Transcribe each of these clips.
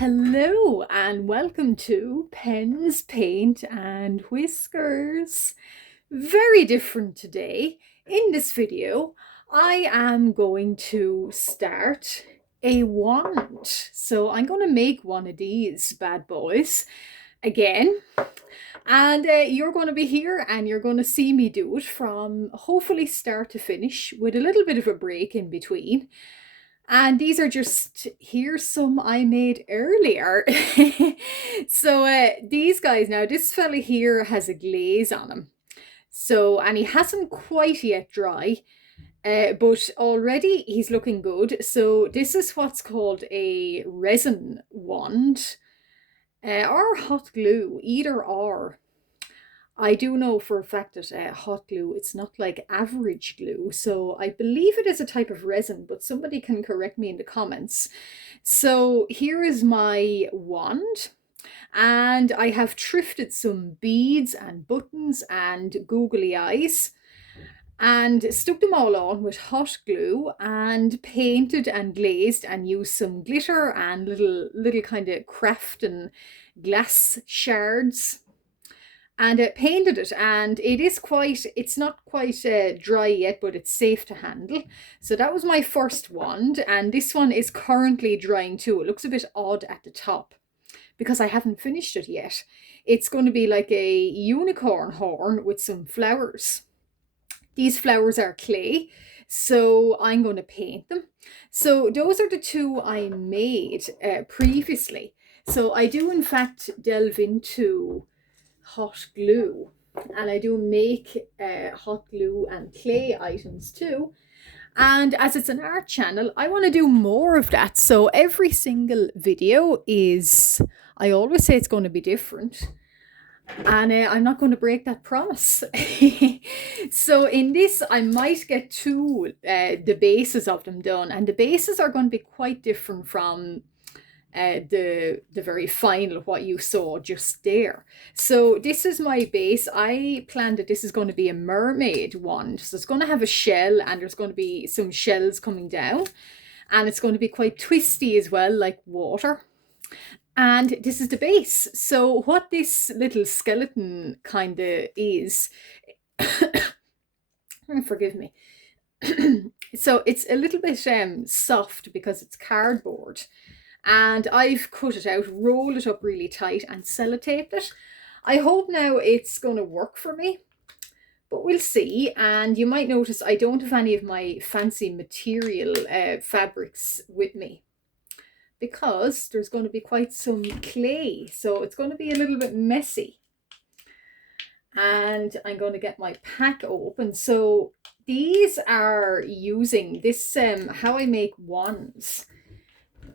Hello and welcome to Pens, Paint and Whiskers. Very different today. In this video, I am going to start a wand. So I'm going to make one of these bad boys again. And you're going to be here and you're going to see me do it from hopefully start to finish with a little bit of a break in between. And these are just, here's some I made earlier. So these guys, now this fella here has a glaze on him. So, and he hasn't quite yet dry, but already he's looking good. So this is what's called a resin wand, or hot glue, either or. I do know for a fact that hot glue, it's not like average glue. So I believe it is a type of resin, but somebody can correct me in the comments. So here is my wand. And I have thrifted some beads and buttons and googly eyes and stuck them all on with hot glue and painted and glazed and used some glitter and little kind of craft and glass shards and painted it, and it's not quite dry yet, but it's safe to handle. So that was my first wand, and this one is currently drying too. It looks a bit odd at the top because I haven't finished it yet. It's going to be like a unicorn horn with some flowers. These flowers are clay, so I'm going to paint them. So those are the two I made previously. So I do in fact delve into hot glue, and I do make hot glue and clay items too. And as it's an art channel, I want to do more of that. So every single video is, I always say it's going to be different, and I'm not going to break that promise. So in this, I might get the bases of them done, and the bases are going to be quite different from the very final what you saw just there. So this is my base. I planned that this is going to be a mermaid wand. So it's going to have a shell, and there's going to be some shells coming down, and it's going to be quite twisty as well, like water. And this is the base. So what this little skeleton kind of is, forgive me. So it's a little bit soft because it's cardboard. And I've cut it out, rolled it up really tight and sellotaped it. I hope now it's going to work for me, but we'll see. And you might notice I don't have any of my fancy material fabrics with me because there's going to be quite some clay. So it's going to be a little bit messy. And I'm going to get my pack open. So these are using this, how I make wands.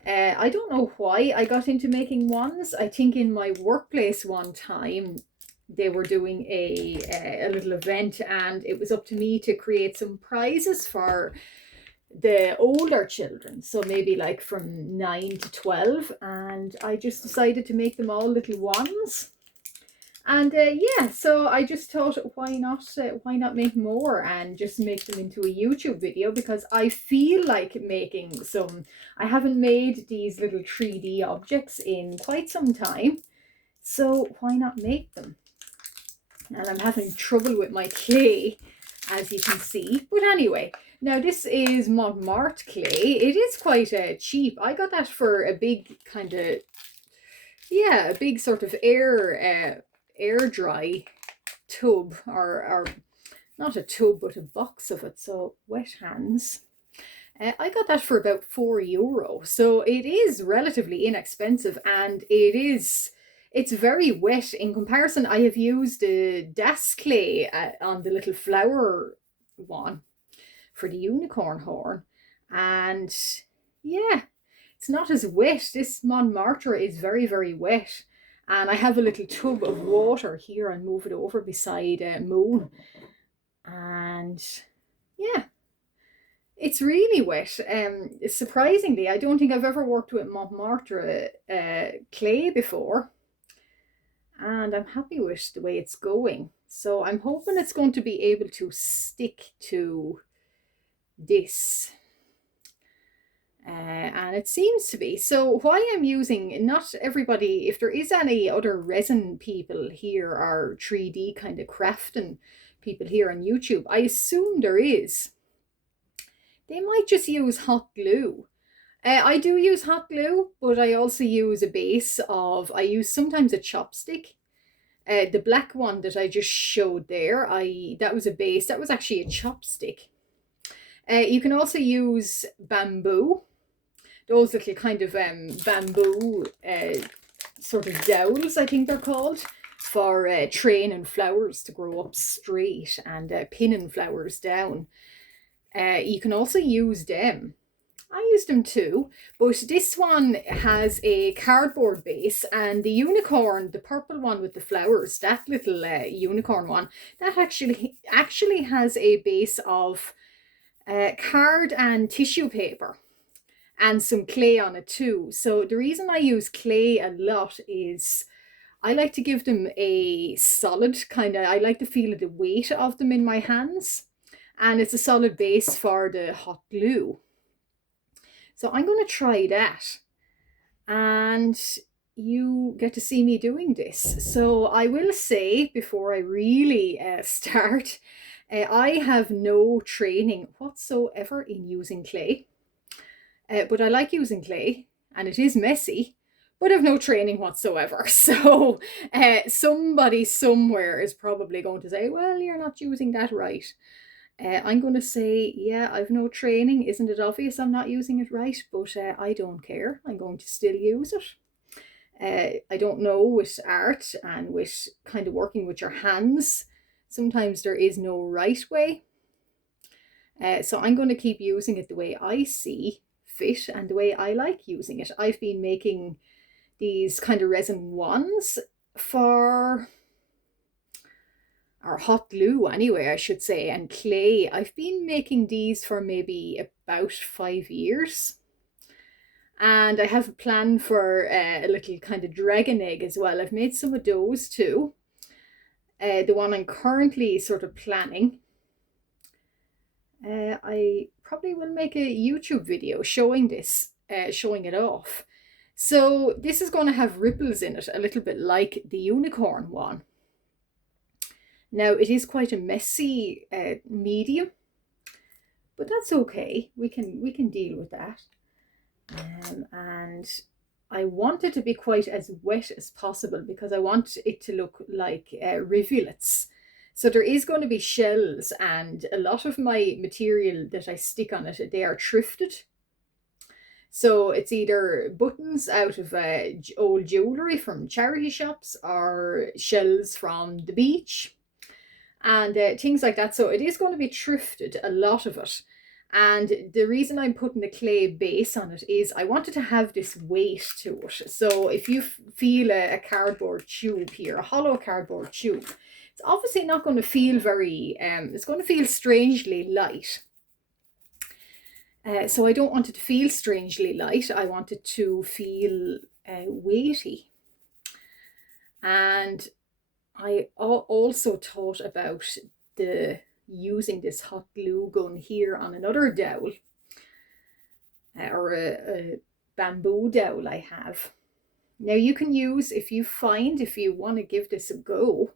I don't know why I got into making wands. I think in my workplace one time they were doing a little event, and it was up to me to create some prizes for the older children, so maybe like from 9 to 12, and I just decided to make them all little wands. And yeah, so I just thought, why not make more and just make them into a YouTube video, because I feel like making some. I haven't made these little 3D objects in quite some time, so why not make them? And I'm having trouble with my clay, as you can see. But anyway, now this is Montmartre clay. It is quite cheap. I got that for a big kind of, yeah, a big sort of air dry tub, or not a tub but a box of it, so wet hands. I got that for about €4, so it is relatively inexpensive, and it's very wet in comparison. I have used the Das clay on the little flower one for the unicorn horn, and yeah, it's not as wet. This Montmartre is very, very wet. And I have a little tub of water here. I'll move it over beside Moon. And yeah, it's really wet. Surprisingly, I don't think I've ever worked with Montmartre clay before. And I'm happy with the way it's going. So I'm hoping it's going to be able to stick to this. And and it seems to be. So why I'm using, not everybody, if there is any other resin people here or 3D kind of crafting people here on YouTube, I assume there is. They might just use hot glue. I do use hot glue, but I also use a base of, I use sometimes a chopstick. The black one that I just showed there, that was a base, that was actually a chopstick. You can also use bamboo, those little kind of bamboo sort of dowels, I think they're called, for training flowers to grow up straight and pinning flowers down. You can also use them. I used them too, but this one has a cardboard base, and the unicorn, the purple one with the flowers, that little unicorn one, that actually has a base of card and tissue paper and some clay on it too. So the reason I use clay a lot is I like to give them a solid kind of, I like to feel the weight of them in my hands, and it's a solid base for the hot glue. So I'm going to try that, and you get to see me doing this. So I will say before I really start, I have no training whatsoever in using clay, but I like using clay, and it is messy, but I've no training whatsoever. So somebody somewhere is probably going to say, well, you're not using that right. I'm going to say, yeah, I've no training. Isn't it obvious I'm not using it right? But I don't care. I'm going to still use it. I don't know, with art and with kind of working with your hands, sometimes there is no right way. So I'm going to keep using it the way I see fit and the way I like using it. I've been making these kind of resin wands for, or hot glue anyway, I should say, and clay. I've been making these for maybe about 5 years. And I have a plan for a little kind of dragon egg as well. I've made some of those too. The one I'm currently sort of planning, I probably will make a YouTube video showing this, showing it off. So this is going to have ripples in it, a little bit like the unicorn one. Now, it is quite a messy medium, but that's okay. We can deal with that. And I want it to be quite as wet as possible because I want it to look like rivulets. So there is going to be shells, and a lot of my material that I stick on it, they are thrifted. So it's either buttons out of old jewellery from charity shops or shells from the beach and things like that. So it is going to be thrifted, a lot of it. And the reason I'm putting the clay base on it is I wanted to have this weight to it. So if you feel a cardboard tube here, a hollow cardboard tube, it's obviously not going to feel very, it's going to feel strangely light. So I don't want it to feel strangely light. I want it to feel weighty. And I also thought about using this hot glue gun here on another dowel, or a bamboo dowel I have. Now you can use, if you want to give this a go,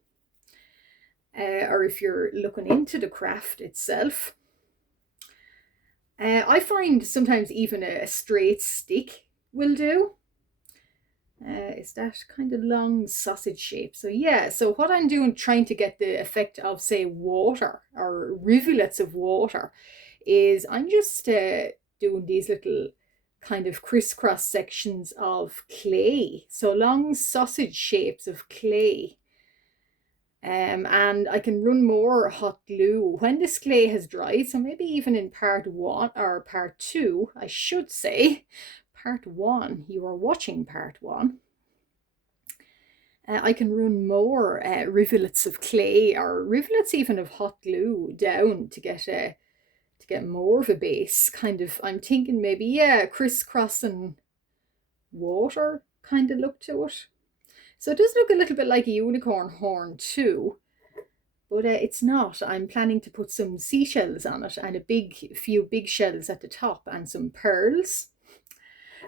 or if you're looking into the craft itself, I find sometimes even a straight stick will do. Is that kind of long sausage shape. So yeah, so what I'm doing, trying to get the effect of, say, water or rivulets of water, is I'm just doing these little kind of crisscross sections of clay. So long sausage shapes of clay. And I can run more hot glue when this clay has dried. So maybe even in part 1 or part 2, I should say. Part 1, you are watching part 1. I can run more rivulets of clay, or rivulets even of hot glue, down to get more of a base. Kind of, I'm thinking maybe, yeah, crisscrossing water kind of look to it. So it does look a little bit like a unicorn horn too, but it's not. I'm planning to put some seashells on it and a few big shells at the top and some pearls.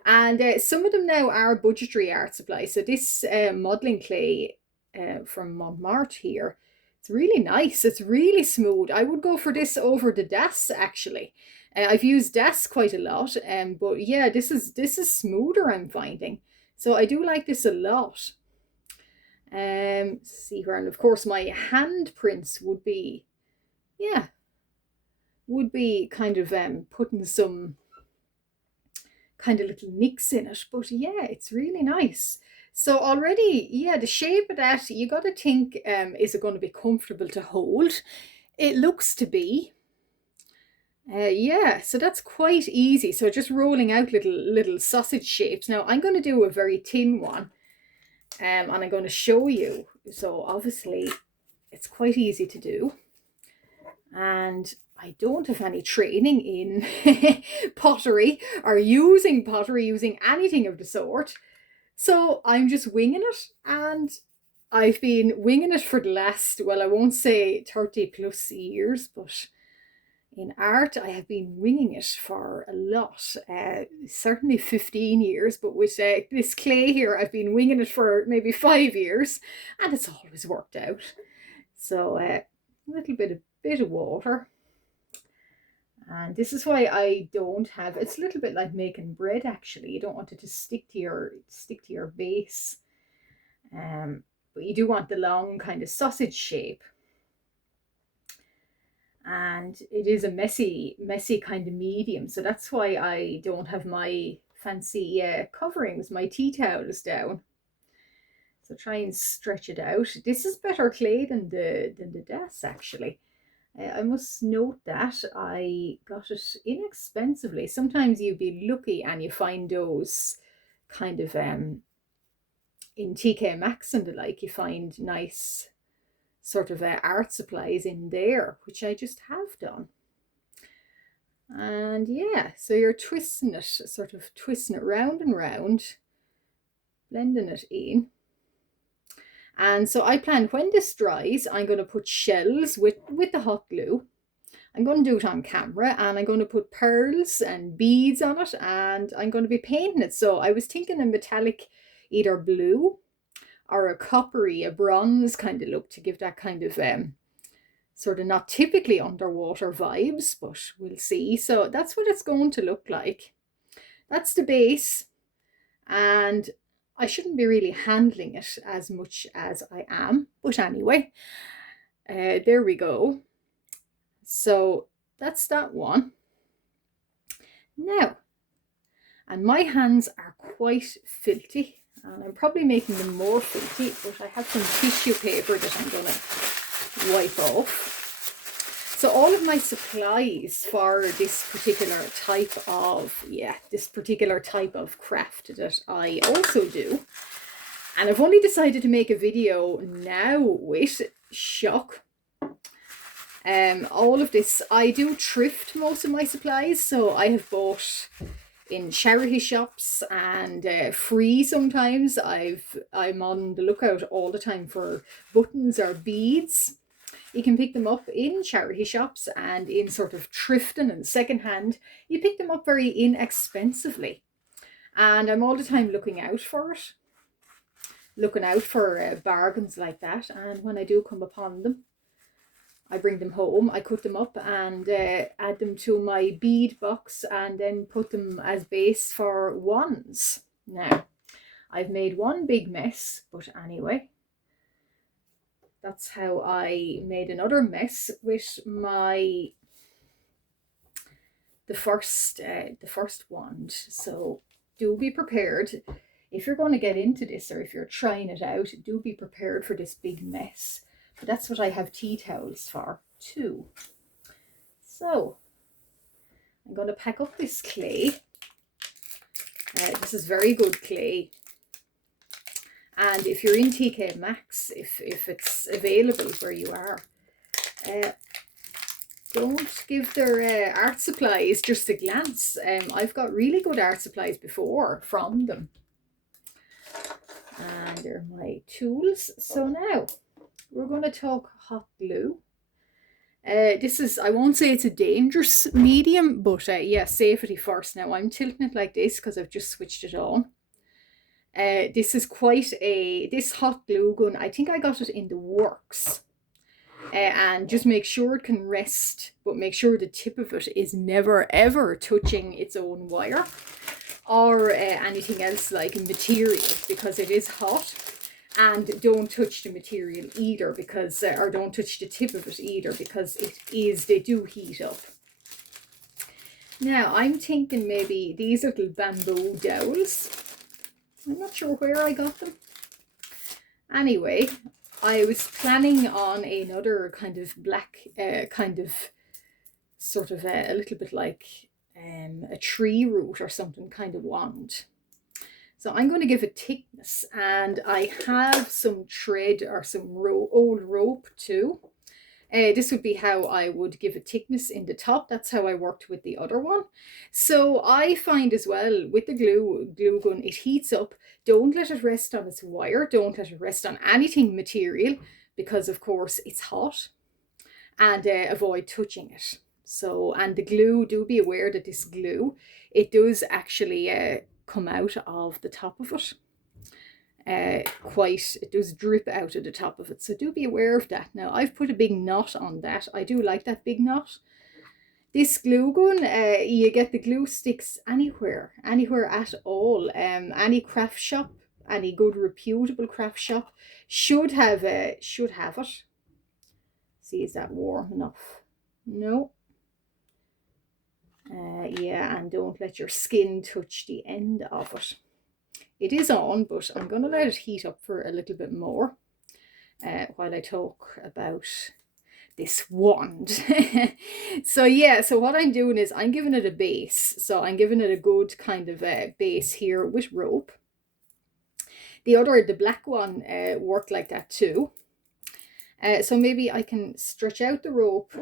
And some of them now are budgetary art supplies. So this modeling clay from Montmartre here, it's really nice. It's really smooth. I would go for this over the Das actually. I've used Das quite a lot, but yeah, this is smoother, I'm finding. So I do like this a lot. See here, and of course my handprints would be, yeah, would be kind of putting some kind of little nicks in it. But yeah, it's really nice. So already, yeah, the shape of that, you got to think, is it going to be comfortable to hold? It looks to be. Yeah, so that's quite easy. So just rolling out little sausage shapes. Now I'm going to do a very thin one, and I'm going to show you. So obviously it's quite easy to do. And I don't have any training in pottery or using pottery, using anything of the sort. So I'm just winging it, and I've been winging it for the last, well, I won't say 30 plus years, but in art, I have been winging it for a lot, certainly 15 years, but with this clay here, I've been winging it for maybe 5 years, and it's always worked out. So a little bit of water. And this is why I don't have, it's a little bit like making bread actually. You don't want it to stick to your base. But you do want the long kind of sausage shape. And it is a messy kind of medium. So that's why I don't have my fancy coverings, my tea towels down. So try and stretch it out. This is better clay than the Das actually. I must note that I got it inexpensively. Sometimes you'd be lucky and you find those kind of in TK Maxx and the like, you find nice sort of art supplies in there, which I just have done. And yeah, so you're twisting it, sort of twisting it round and round, blending it in. And so I plan when this dries, I'm going to put shells with the hot glue. I'm going to do it on camera, and I'm going to put pearls and beads on it, and I'm going to be painting it. So I was thinking a metallic, either blue or a coppery, a bronze kind of look to give that kind of sort of not typically underwater vibes, but we'll see. So that's what it's going to look like. That's the base, and I shouldn't be really handling it as much as I am, but anyway, there we go. So that's that one. Now, and my hands are quite filthy, and I'm probably making them more filthy, but I have some tissue paper that I'm going to wipe off. So all of my supplies for this particular type of, craft that I also do, and I've only decided to make a video now with, shock, all of this, I do thrift most of my supplies, so I have bought in charity shops and free sometimes. I'm on the lookout all the time for buttons or beads. You can pick them up in charity shops and in sort of thrifting and secondhand. You pick them up very inexpensively. And I'm all the time looking out for it. Looking out for bargains like that. And when I do come upon them, I bring them home, I cut them up and add them to my bead box and then put them as base for wands. Now, I've made one big mess, but anyway, that's how I made another mess with the first wand. So do be prepared. If you're going to get into this, or if you're trying it out, do be prepared for this big mess. But that's what I have tea towels for too. So I'm going to pack up this clay. This is very good clay. And if you're in TK Maxx, if it's available where you are, don't give their art supplies just a glance. I've got really good art supplies before from them. And they're my tools. So now we're going to talk hot glue. This is, I won't say it's a dangerous medium, but yeah, safety first. Now I'm tilting it like this because I've just switched it on. This is this hot glue gun, I think I got it in the works. And just make sure it can rest, but make sure the tip of it is never ever touching its own wire or anything else like material, because it is hot. And don't touch the material either, because or don't touch the tip of it either, because they do heat up. Now I'm thinking maybe these little bamboo dowels, I'm not sure where I got them. Anyway, I was planning on another kind of black, kind of sort of a little bit like a tree root or something kind of wand. So I'm going to give it thickness, and I have some thread or some old rope too. This would be how I would give it thickness in the top. That's how I worked with the other one. So I find as well with the glue gun, it heats up. Don't let it rest on its wire. Don't let it rest on anything material, because of course it's hot, and avoid touching it. So, and the glue, do be aware that this glue, it does actually come out of the top of it. It does drip out of the top of it, so do be aware of that. Now I've put a big knot on that. I do like that big knot. This glue gun, you get the glue sticks anywhere at all. Any craft shop, any good reputable craft shop should have it. See, is that warm enough? No. Yeah, and don't let your skin touch the end of it. It is on, but I'm going to let it heat up for a little bit more while I talk about this wand. So yeah, so what I'm doing is I'm giving it a base. So I'm giving it a good kind of base here with rope. The black one worked like that too. So maybe I can stretch out the rope,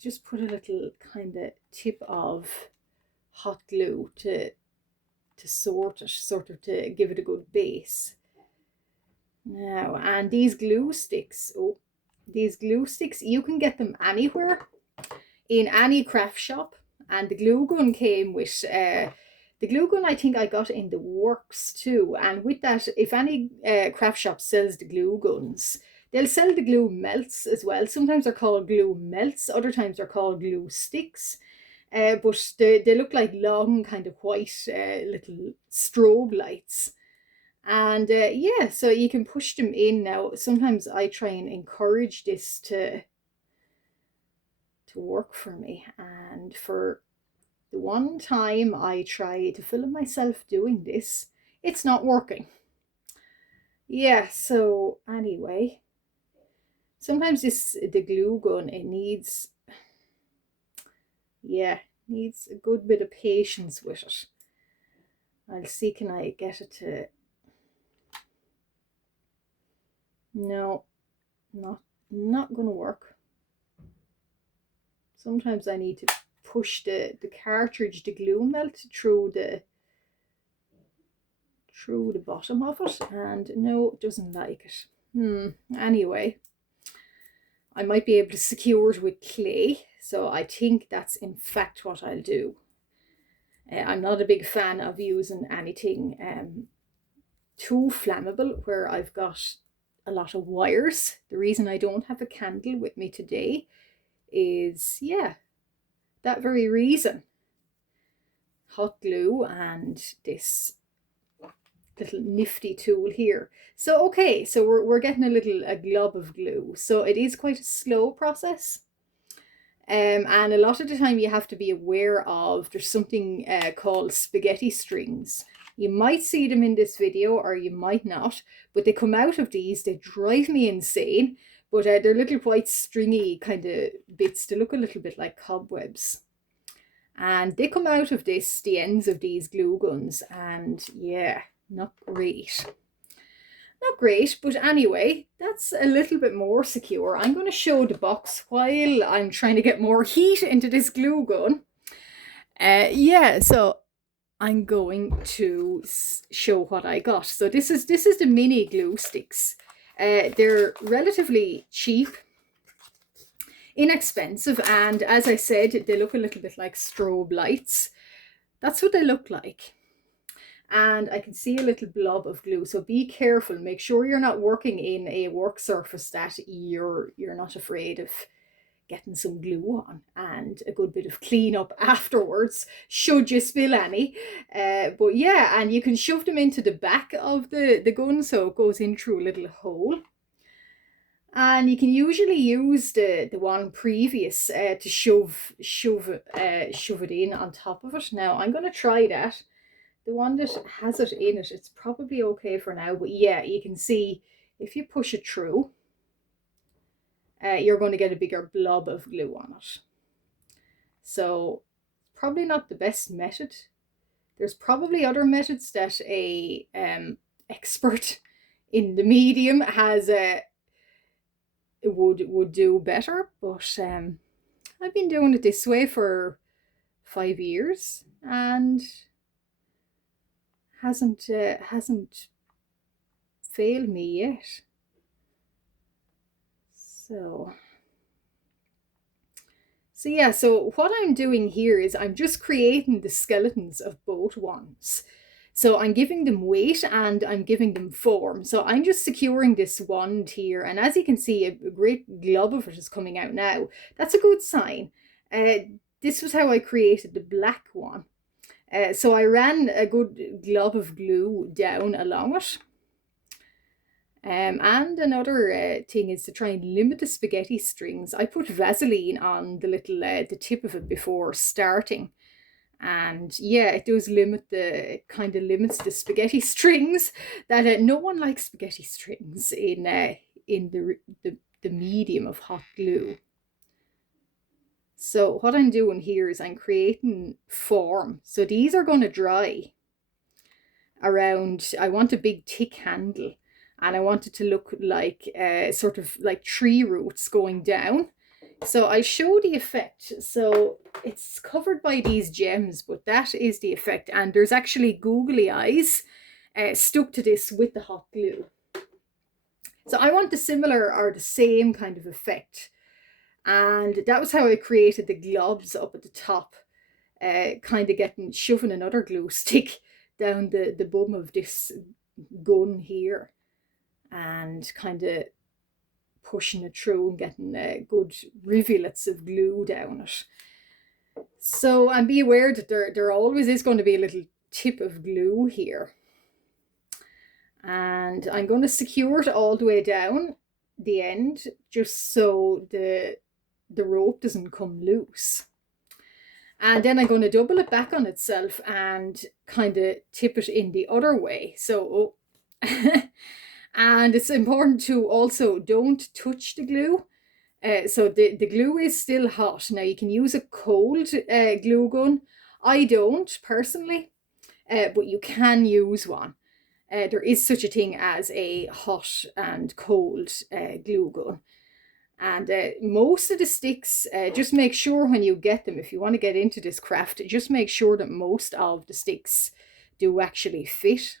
just put a little kind of tip of hot glue to sort of to give it a good base. Now, and these glue sticks, you can get them anywhere in any craft shop. And the glue gun came with the glue gun, I think I got in the works too. And with that, if any craft shop sells the glue guns, they'll sell the glue melts as well. Sometimes they're called glue melts, other times they're called glue sticks. But they look like long kind of white little strobe lights. And yeah, so you can push them in. Now sometimes I try and encourage this to work for me, and for the one time I try to film myself doing this, it's not working. Yeah, so anyway, sometimes the glue gun, it needs a good bit of patience with it. I'll see, can I get it to... No, not gonna work. Sometimes I need to push the cartridge, the glue melt, through the bottom of it, and no, it doesn't like it. Anyway, I might be able to secure it with clay, so I think that's in fact what I'll do. I'm not a big fan of using anything too flammable where I've got a lot of wires. The reason I don't have a candle with me today is, yeah, that very reason. Hot glue and this little nifty tool here. So okay, so we're getting a glob of glue. So it is quite a slow process. And a lot of the time you have to be aware of, there's something called spaghetti strings. You might see them in this video or you might not, but they come out of these, they drive me insane. But they're little white stringy kind of bits. They look a little bit like cobwebs. And they come out of the ends of these glue guns, and yeah, not great. Not great, but anyway, that's a little bit more secure. I'm going to show the box while I'm trying to get more heat into this glue gun. Yeah, so I'm going to show what I got. So this is the mini glue sticks. They're relatively cheap. inexpensive, and as I said, they look a little bit like strobe lights. That's what they look like. And I can see a little blob of glue, so be careful. Make sure you're not working in a work surface that you're not afraid of getting some glue on, and a good bit of cleanup afterwards should you spill any. But yeah, and you can shove them into the back of the gun so it goes in through a little hole. And you can usually use the one previous to shove it in on top of it. Now I'm going to try that. The one that has it in it, it's probably okay for now, but yeah, you can see if you push it through, you're going to get a bigger blob of glue on it. So probably not the best method. There's probably other methods that a expert in the medium has would do better, but I've been doing it this way for 5 years and hasn't failed me yet. So yeah, so what I'm doing here is I'm just creating the skeletons of both ones. So I'm giving them weight and I'm giving them form. So I'm just securing this wand here. And as you can see, a great glob of it is coming out now. That's a good sign. This was how I created the black one. So I ran a good glob of glue down along it. And another thing is to try and limit the spaghetti strings. I put Vaseline on the little the tip of it before starting, and yeah, it does kind of limits the spaghetti strings. That no one likes spaghetti strings in the medium of hot glue. So what I'm doing here is I'm creating form. So these are going to dry around. I want a big thick handle. And I want it to look like sort of like tree roots going down. So I'll show the effect. So it's covered by these gems, but that is the effect. And there's actually googly eyes stuck to this with the hot glue. So I want the similar or the same kind of effect. And that was how I created the globs up at the top, kind of shoving another glue stick down the bum of this gun here, and kind of pushing it through and getting good rivulets of glue down it. So, and be aware that there always is going to be a little tip of glue here. And I'm going to secure it all the way down the end, just so the rope doesn't come loose. And then I'm going to double it back on itself and kind of tip it in the other way. So, and it's important to also don't touch the glue. So the glue is still hot. Now you can use a cold glue gun. I don't personally, but you can use one. There is such a thing as a hot and cold glue gun. And most of the sticks, just make sure when you get them, if you want to get into this craft, just make sure that most of the sticks do actually fit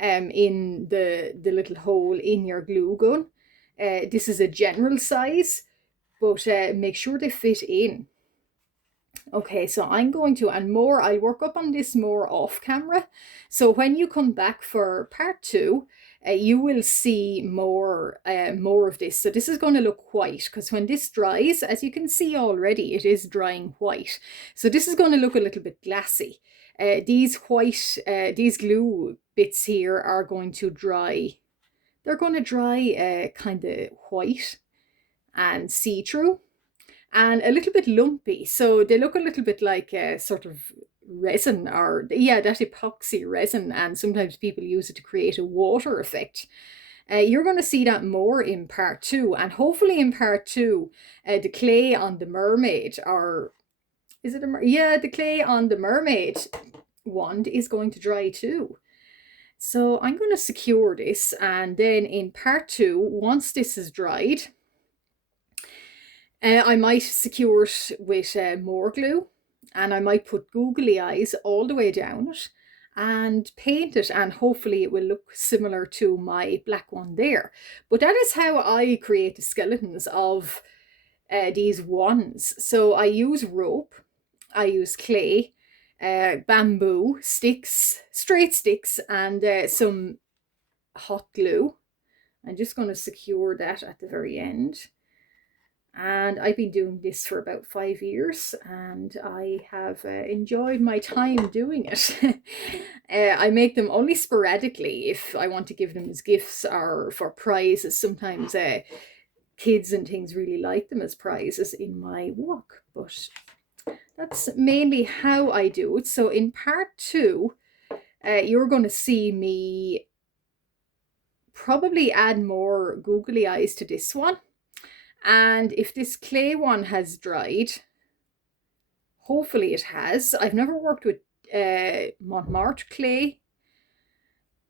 in the little hole in your glue gun. This is a general size, but make sure they fit in. Okay, so I'm going to, and more, I'll work up on this more off camera. So when you come back for part 2, you will see more of this. So this is going to look white, because when this dries, as you can see already, it is drying white. So this is going to look a little bit glassy. These glue bits here are going to dry. They're going to dry kind of white and see-through and a little bit lumpy. So they look a little bit like sort of resin, or yeah, that epoxy resin, and sometimes people use it to create a water effect. You're going to see that more in part 2, and hopefully in part 2 the clay on the mermaid, or is it the clay on the mermaid wand is going to dry too. So I'm going to secure this, and then in part 2, once this is dried, I might secure it with more glue, and I might put googly eyes all the way down it and paint it, and hopefully it will look similar to my black one there. But that is how I create the skeletons of these wands. So I use rope, I use clay, bamboo sticks, straight sticks, and some hot glue. I'm just going to secure that at the very end. And I've been doing this for about 5 years, and I have enjoyed my time doing it. I make them only sporadically if I want to give them as gifts or for prizes. Sometimes kids and things really like them as prizes in my work, but that's mainly how I do it. So in part 2, you're going to see me probably add more googly eyes to this one. And if this clay one has dried, hopefully it has. I've never worked with Montmartre clay,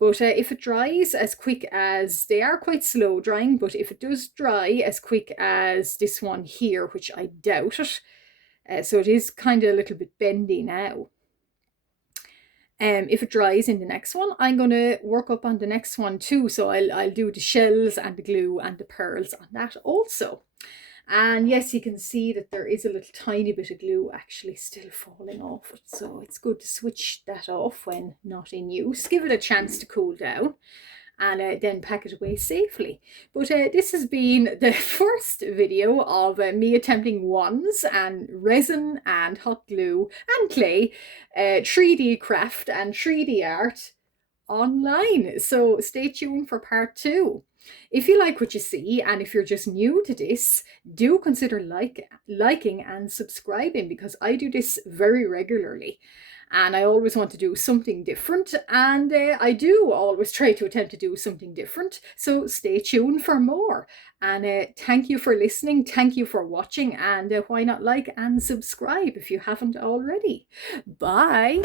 but if it dries as quick as, they are quite slow drying, but if it does dry as quick as this one here, which I doubt it, so it is kind of a little bit bendy now. If it dries in the next one, I'm going to work up on the next one too. So I'll do the shells and the glue and the pearls on that also. And yes, you can see that there is a little tiny bit of glue actually still falling off it. So it's good to switch that off when not in use. Give it a chance to cool down, and then pack it away safely. But this has been the first video of me attempting wands and resin and hot glue and clay, 3D craft and 3D art online. So stay tuned for part 2. If you like what you see, and if you're just new to this, do consider liking and subscribing, because I do this very regularly. And I always want to do something different, and I do always try to attempt to do something different. So stay tuned for more. And thank you for listening. Thank you for watching. And why not like and subscribe if you haven't already. Bye.